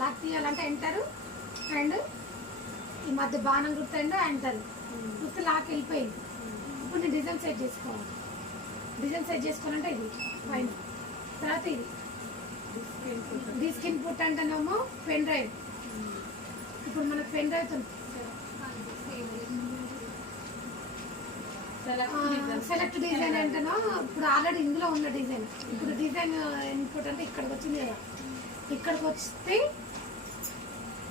Lock తీయాలంటే enter and ఈ మధ్య బాణం గుర్తు అండ్ ఎంటర్ గుర్తు లాక్ వెళ్ళిపోయింది. ఇప్పుడు నేను డిజైన్ సెట్ చేసుకోవాలి. డిజైన్ సెట్ చేసుకోవాలంటే ఇది పైన, తర్వాత ఇది డిస్క్ ఇన్పుట్ అంటేనేమో పెన్ డ్రైవ్. ఇప్పుడు మనకు పెన్ డ్రైవ్ సెలెక్ట్ డిజైన్ అంటేనో ఇప్పుడు ఆల్రెడీ ఇందులో ఉన్న డిజైన్. ఇప్పుడు డిజైన్ ఇన్పుట్ అంటే ఇక్కడికి వచ్చింది కదా, ఇక్కడికి వస్తే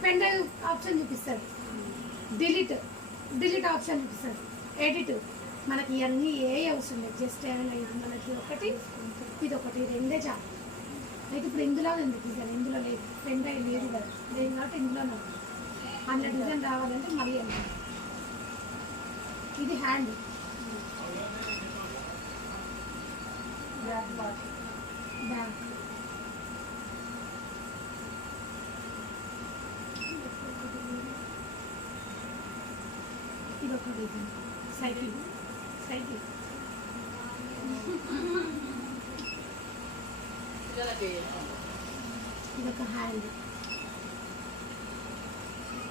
పెన్ డ్రైవ్ ఆప్షన్ చూపిస్తుంది, డిలీట్ ఆప్షన్ చూపిస్తుంది, ఎడిట్. మనకి ఇవన్నీ ఏ అవసరం లేదు, జస్ట్ మనకి ఒకటి ఇది ఒకటి రెండే చాలు. అయితే ఇప్పుడు ఇందులో ఉంది డిజైన్, ఇందులో లేదు, పెన్ డ్రైవ్ లేదు కదా, లేదు కాబట్టి ఇందులోనే అందులో డిజైన్ రావాలంటే మళ్ళీ అంటారు. ఇది హ్యాండ్, బ్యాక్, ఇది ఒక డిజైన్, సైకిల్ ఇదొక హ్యాండ్,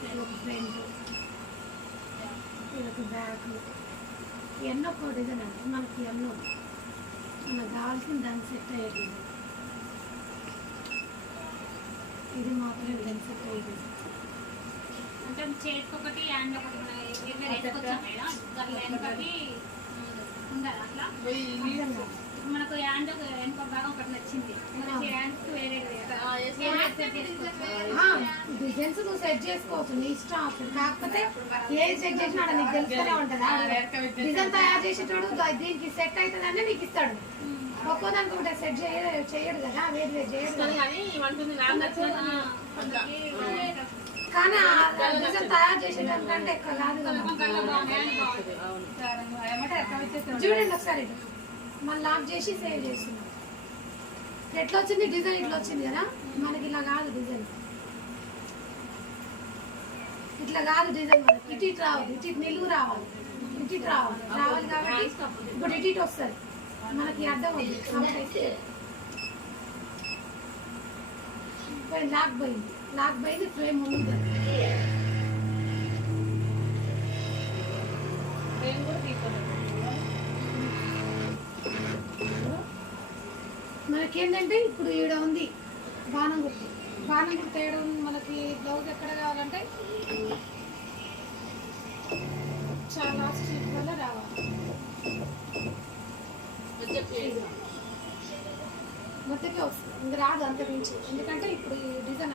ఇదొక ఫ్రంట్, ఇదొక బ్యాక్. ఇవన్నీ ఒక డిజైన్ అంటే మనకి ఎన్నో మనకు కావాల్సిన దానికి సెట్ అయ్యే డిజైన్. ఇది మాత్రమే డిజైన్ సెట్ అయ్యే డిజైన్. అంటే చేతికి ఒకటి హ్యాండ్ ఒకటి ఉండాలి అట్లా. మనకు హ్యాండ్ వెనుక భాగం ఒకటి నచ్చింది, హ్యాండ్స్ వేరే డిజైన్స్ నువ్వు సెట్ చేసుకోవచ్చు, నీ ఇష్టం అసలు. కాకపోతే ఏది సెట్ చేసినా నీకు తెలుస్తూనే ఉంటుంది. డిజైన్ తయారు చేసేటోడు దీనికి సెట్ అవుతుందంటే నీకు ఇస్తాడు. ఒక్కోదానికి ఒకటి సెట్ చేయడు కదా, వేరు వేరు చేయడు. కానీ డిజైన్ తయారు చేసేదానికంటే ఎక్కువ కాదు కదా. చూడండి ఒకసారి మనం లాక్ చేసి సేవ్ చేస్తున్నాం. ఎట్లా వచ్చింది డిజైన్, ఇట్లా వచ్చింది కదా. మనకి ఇలా కాదు డిజైన్, ఇట్లా కాదు డిజైన్. మనకి ఇటు రావాలి, ఇటు నిలువు రావాలి, ఇటు రావాలి కాబట్టి ఇప్పుడు ఇటు వస్తుంది మనకి అర్థం ఉంది. లాక్ పోయింది ఫ్రేమ్ ఉంది. మనకేంటంటే ఇప్పుడు ఈడ ఉంది బాణం గుర్తు వేయడం. మనకి బ్లౌజ్ ఎక్కడ కావాలంటే చాలా స్ట్రీట్ వల్ల రావాలి. మొత్తకే వస్తుంది, ఇంకా రాదు అంత మించి. ఎందుకంటే ఇప్పుడు ఈ డిజైన్